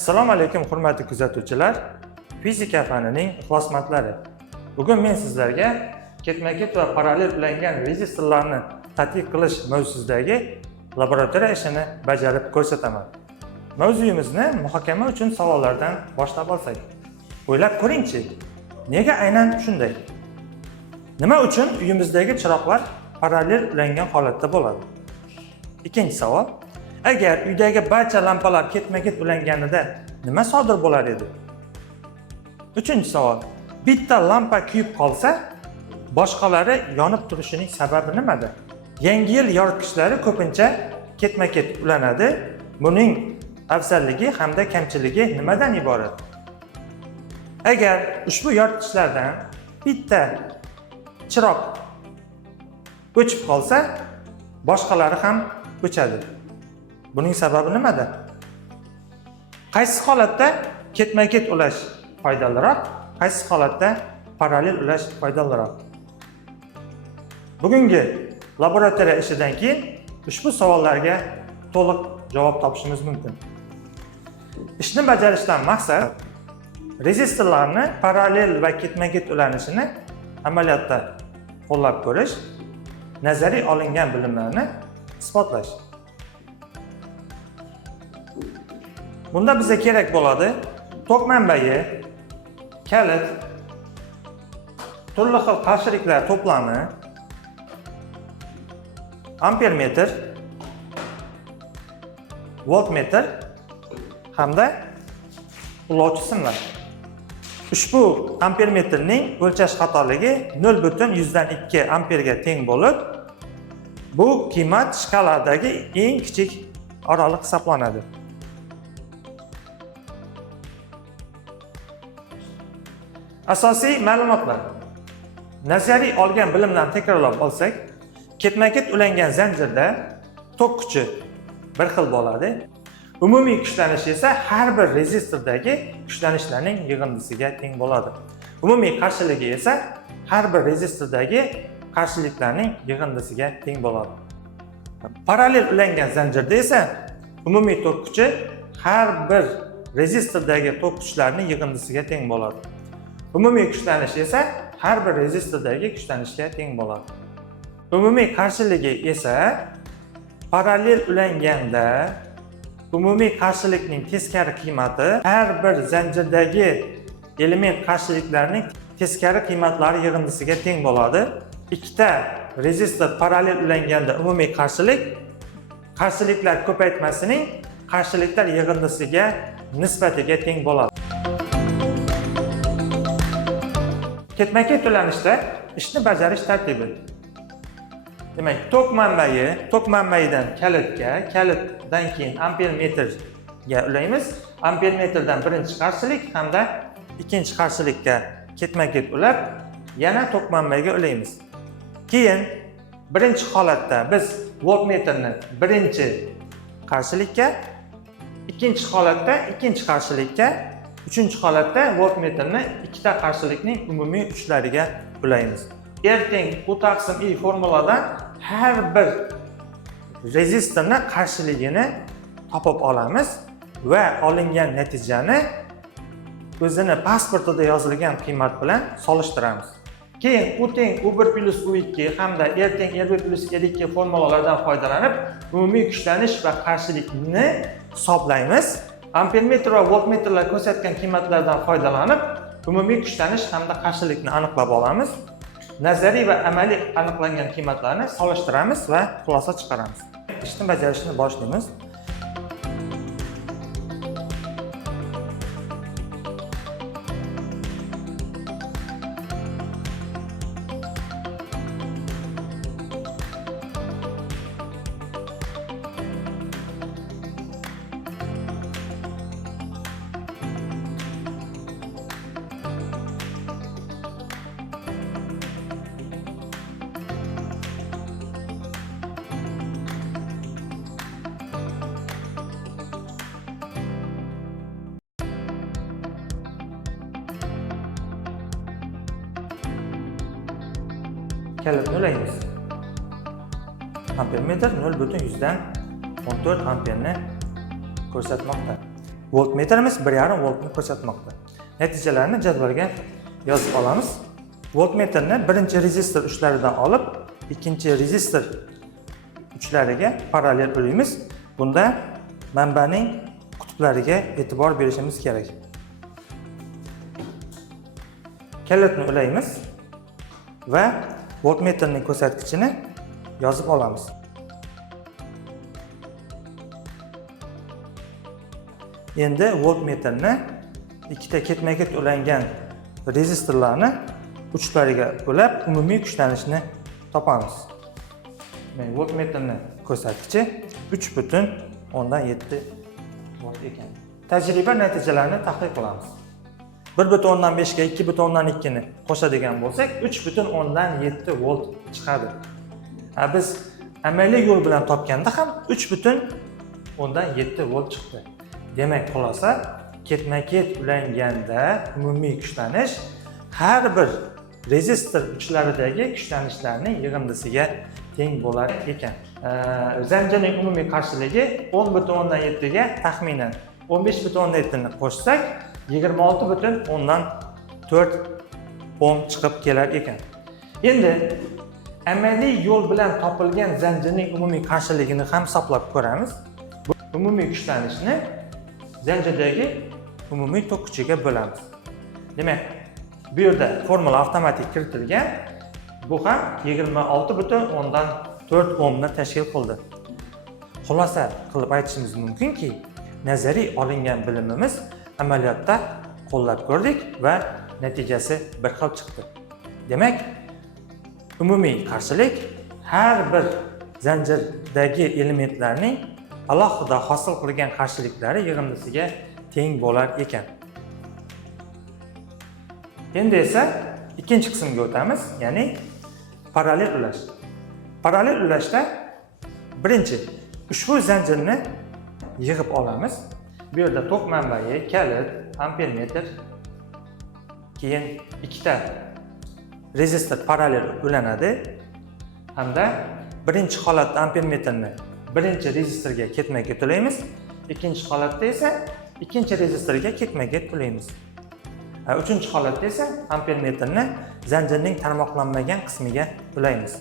Assalomu alaykum hurmatli kuzatuvchilar. Fizika fanining ixlosmandlari. Bugun men sizlarga ketma-ket va parallel ulangan rezistorlarni tadqiq qilish mavzusidagi laboratoriya ishini bajarib ko'rsataman. Mavzuyimizni muhokama uchun savollardan boshlab olsak. O'ylab ko'ringchi, nega aynan shunday? Nima uchun uyimizdagi chiroqlar parallel ulangan holatda bo'ladi? Ikkinchi savol. Agar uydagi barcha lampalar ketma-ket ulanganida nima sodir bo'lar edi? Uchinchi savol. Bitta lampa kuyib qolsa, boshqalari yonib turishining sababi nimada? Yangi yil yoritgichlari ko'pincha ketma-ket ulanadi. Buning afzalligi hamda kamchiligi nimadan iborat? Agar ushbu yoritgichlardan bitta chiroq o'chib qolsa, boshqalari ham o'chadi. Buning sababi nimada? Qaysi holatda ketma-ket ulash foydaliroq, qaysi holatda parallel ulash foydaliroq? Bugungi laboratoriya ishidan keyin ushbu savollarga to'liq javob topishimiz mumkin. Ishni bajarishdan maqsad rezistorlarni parallel va ketma-ket ulanishini amaliyotda qo'llab ko'rish, nazariy olingan bilimlarni isbotlash. Bunda bizga kerak bo'ladi tok manbai, kalit, turli xil qarshiliklar to'plami, ampermetr, voltmetr hamda ulovchi simlar. Ushbu ampermetrning o'lchash xatoligi 0,2 amperga teng bo'lib, bu qiymat shkaladagi eng kichik oraliq hisoblanadi. Asosiy ma'lumotlar. Nazariy olgan bilimlarni takrorlab olsak, ketma-ket ulangan zanjirda tok kuchi bir xil bo'ladi. Umumiy kuchlanish esa har bir rezistordagi kuchlanishlarning yig'indisiga teng bo'ladi. Umumiy qarshiligi esa har bir rezistordagi qarshiliklarning yig'indisiga teng bo'ladi. Parallel ulangan zanjirda esa umumiy tok kuchi har bir rezistordagi tok kuchlarining yig'indisiga teng bo'ladi. Umumiy kuchlanish esa har bir rezistordagi kuchlanishga teng bo'ladi. Umumiy qarshiligi esa parallel ulanganda umumiy qarshilikning teskari qiymati har bir zanjirdagi element qarshiliklarining teskari qiymatlari yig'indisiga teng bo'ladi. Ikkita rezistor parallel ulanganda umumiy qarshiliklar ko'paytmasining qarshiliklar yig'indisiga nisbatiga teng bo'ladi. Ketma-ket ulanishda ishni bajarish tartibi. Demak, tok manbaidan kalitga, kalitdan keyin ampermetrga ulaymiz. Ampermetrdan birinchi qarshilik hamda ikkinchi qarshilikka ketma-ket ulab, yana tok manbaiga ulaymiz. Keyin birinchi holatda biz voltmetrni birinchi qarshilikka, ikkinchi holatda ikkinchi qarshilikka, uchinchi holatda voltmetrni ikkita qarshilikning umumiy uchlariga ulaymiz. Ertang u taqsim i formuladan har bir rezistorni qarshiligini topib olamiz va olingan natijani o'zini pasportida yozilgan qiymat bilan solishtiramiz. Keyin u teng u1 plus u2 hamda ertang r1 plus r2 formulalardan foydalanib umumiy kuchlanish va qarshilikni hisoblaymiz. Ampermetr va voltmetrlar ko'rsatgan qiymatlardan foydalanib umumiy kuchlanish hamda qarshilikni aniqlab olamiz. Nazariy va amaliy aniqlangan qiymatlarni solishtiramiz va xulosa chiqaramiz. Ishni bajarishni boshlaymiz. Kalitni ulaymiz. Ampermetr 0,14 amperni ko'rsatmoqda. voltmetrimiz 1,5 voltni ko'rsatmoqda. Natijalarni jadvalga yozib olamiz. Voltmetrni birinchi rezistor uchlaridan olib, ikkinchi rezistor uchlariga parallel ulaymiz. Bunda manbaning qutblariga e'tibor berishimiz kerak. Kalitni ulaymiz va voltmetrning ko'rsatkichini yozib olamiz. Endi voltmetrni ikkita ketma-ket ulangan rezistorlarni uchlariga ulab, umumiy kuchlanishni topamiz. Voltmetrni ko'rsatkichi 3,7 volt ekan. Tajriba natijalarini tahlil qilamiz. 1,5 ga 2,2 ni qo'shadigan bo'lsak, 3,7 volt chiqadi. Biz amaliy yo'l bilan topganda ham 3,7 volt chiqdi. Demak, xulosa, ketma-ket ulanganda umumiy kuchlanish har bir rezistor uchlaridagi kuchlanishlarning yig'indisiga teng bo'lar ekan. Zanjirning umumiy qarshiligi 10,7 ga taxminan 15,7 ni qo'shsak 26,4 ohm chiqib kelar ekan. Endi amaliy yo'l bilan topilgan zanjirning umumiy qarshiligini ham hisoblab ko'ramiz. Bu umumiy kuchlanishni zanjirdagi umumiy tok kuchiga bo'lamiz. Demak, bu yerda formula avtomatik kiritilgan. Bu ham 26,4 ohmni tashkil qildi. Xulosa qilib aytishimiz mumkinki, nazariy olingan bilimimiz amaliyotda qo'llab ko'rdik va natijasi bir xil chiqdi. Demak, umumiy qarshilik har bir zanjirdagi elementlarning alohida hosil qilgan qarshiliklari yig'indisiga teng bo'lar ekan. Endi esa ikkinchi qismga o'tamiz, ya'ni parallel ulash. Parallel ulashda birinchi ushbu zanjirni yig'ib olamiz. Bu yerda tok manbai, kalit, ampermetr, keyin ikkita rezistor parallel ulanadi hamda birinchi holatda ampermetrni birinchi rezistorga ketma-ket ulaymiz, ikkinchi holatda esa ikkinchi rezistorga ketma-ket ulaymiz. Uchinchi holatda esa ampermetrni zanjirning tarmoqlanmagan qismiga ulaymiz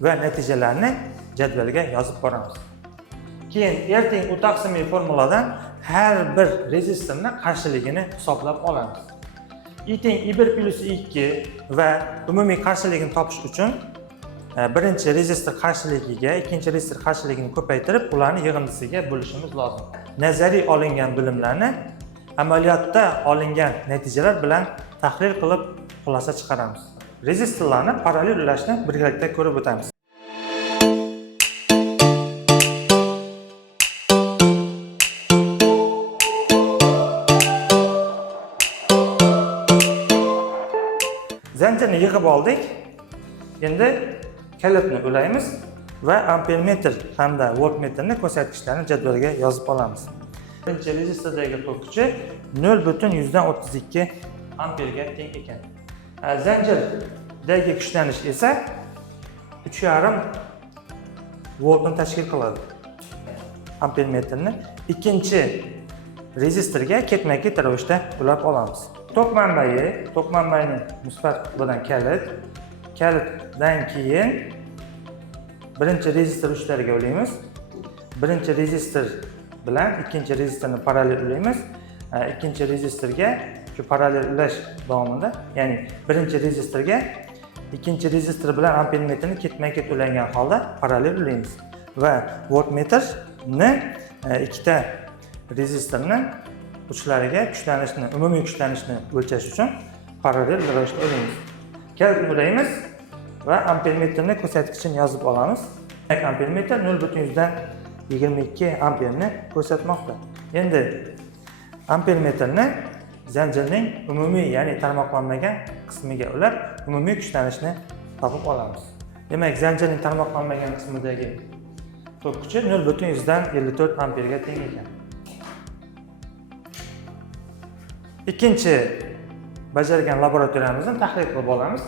va natijalarni jadvalga yozib boramiz. Keyin ertang u taqsimiy formuladan har bir rezistorning qarshiligini hisoblab olamiz. I teng I1 plus I2 va umumiy qarshiligini topish uchun birinchi rezistor qarshiligiga ikkinchi rezistor qarshiligini ko'paytirib, ularni yig'indisiga bo'lishimiz lozim. Nazariy olingan bilimlarni amaliyotda olingan natijalar bilan tahlil qilib xulosa chiqaramiz. Rezistorlarni parallel ulashni birgalikda ko'rib o'tamiz. Zanjirni yig'ib oldik. Endi kalitni ulaymiz va ampermetr hamda voltmetrni ko'rsatkichlarini jadvalga yozib olamiz. Birinchi rezistordagi tok kuchi 0,32 amperga teng ekan. Zanjirdagi kuchlanish esa 3,5 voltni tashkil qiladi. Ampermetrni ikkinchi rezistorga ketma-ket ravishda ulab olamiz. Tok manbaining musbat qutbidan kalitdan keyin birinchi rezistor uchlariga ulaymiz. Birinchi rezistor bilan ikkinchi rezistorni parallel ulaymiz. Ikkinchi rezistorga shu parallel ulash davomida, ya'ni birinchi rezistorga ikkinchi rezistor bilan ampermetrni ketma-ket ulangan holda parallel ulaymiz va voltmetrni ikkita rezistorni uchlariga kuchlanishni, umumiy kuchlanishni o'lchash uchun parallel ravishda ulaymiz. Kalitni ulaymiz va ampermetrni ko'rsatkichini yozib olamiz. Ampermetr 0,22 amperni ko'rsatmoqda. Endi ampermetrni zanjirning umumiy, ya'ni tarmoqlanmagan qismiga ulab, umumiy kuchlanishni topib olamiz. Demak, zanjirning tarmoqlanmagan qismidagi tok kuchi 0,54 amperga teng ekan. Ikkinchi bajargan laboratoriyamizni tahlil qilib olamiz.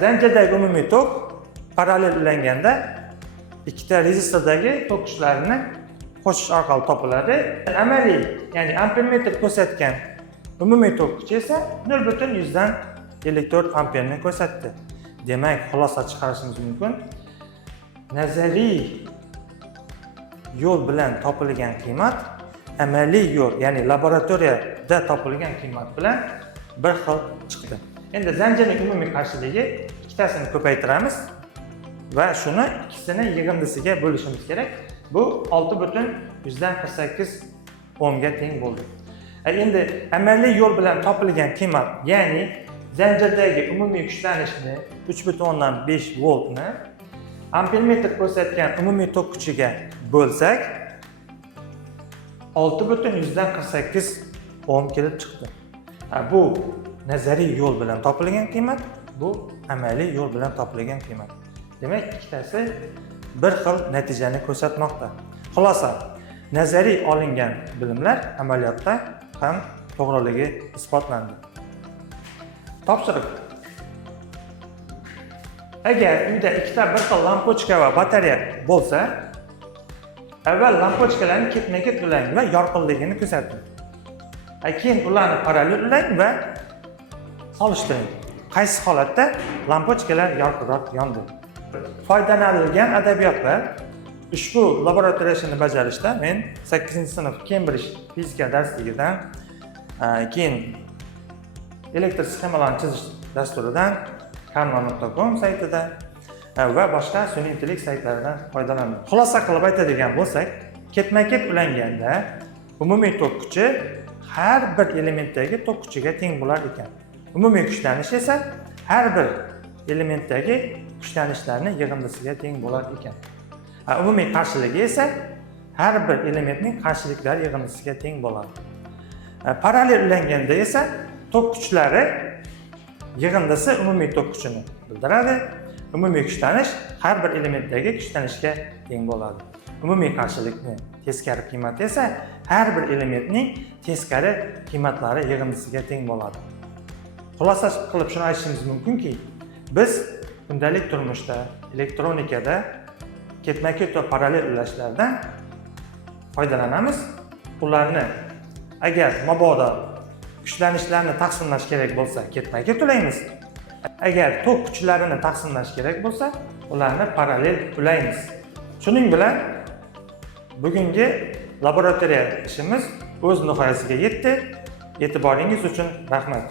Zanjirdagi umumiy tok parallel ulanganda ikkita rezistordagi tok kuchlarini qo'shish orqali topiladi. Amaliy, ya'ni ampermetr ko'rsatgan umumiy tok kuchi esa 0.104 amperni ko'rsatdi. Demak, xulosa chiqarishimiz mumkin. Nazariy yo'l bilan topilgan qiymat amaliy yo'l, ya'ni laboratoriyada topilgan qiymat bilan bir xil chiqdi. Endi zanjirning umumiy qarshiligi ikkitasini ko'paytiramiz va shuni ikkisini yig'indisiga bo'lishimiz kerak. Bu 6.48 ohmga teng bo'ldi. Endi amaliy yo'l bilan topilgan qiymat, ya'ni zanjirdagi umumiy kuchlanishni 3.5 voltni ampermetr ko'rsatgan umumiy tok kuchiga bo'lsak 6.48 ohm kelib chiqdi. Bu nazariy yo'l bilan topilgan qiymat, bu amaliy yo'l bilan topilgan qiymat. Demak, ikkitasi bir xil natijani ko'rsatmoqda. Xulosa, nazariy olingan bilimlar amaliyotda ham to'g'riligi isbotlandi. Topshiriq. Agar uyda ikkita bir xil lampochka va batareya bo'lsa, avval lampochkalarni ketma-ket ulang va yorqinligini kuzating. Keyin ularni parallel ulang va solishtiring. Qaysi holatda lampochkalar yorqinroq yondi? Foydalanilgan adabiyotda ushbu laboratoriya ishini bajarishda men 8-sinf Cambridge fizika darsligidan, keyin elektr sxemalarni chizish dasturidan, canva.com saytida va boshqa sun'iy intellekt saytlaridan foydalandim. Xulosa qilib aytadigan bo'lsak, ketma-ket ulanganda umumiy tok kuchi har bir elementdagi tok kuchiga teng bo'lar ekan. Umumiy kuchlanish esa har bir elementdagi kuchlanishlarning yig'indisiga teng bo'lar ekan. Umumiy qarshiligi esa har bir elementning qarshiliklari yig'indisiga teng bo'ladi. Parallel ulanganda esa tok kuchlari yig'indisi umumiy tok kuchini bildiradi. Umumiy kuchlanish har bir elementdagi kuchlanishga teng bo'ladi. Umumiy qarshilikni teskari qiymati esa har bir elementning teskari qiymatlari yig'indisiga teng bo'ladi. Xulosa qilib shuni aytishimiz mumkinki, biz kundalik turmushda, elektronikada ketma-ket va parallel ulashlardan foydalanamiz. Ularni agar mabodo kuchlanishlarni taqsimlash kerak bo'lsa, ketma-ket ulaymiz. Agar tok kuchlarini taqsimlash kerak bo'lsa, ularni parallel ulaymiz. Shuning bilan bugungi laboratoriya ishimiz o'z nihoyasiga yetdi. E'tiboringiz uchun rahmat.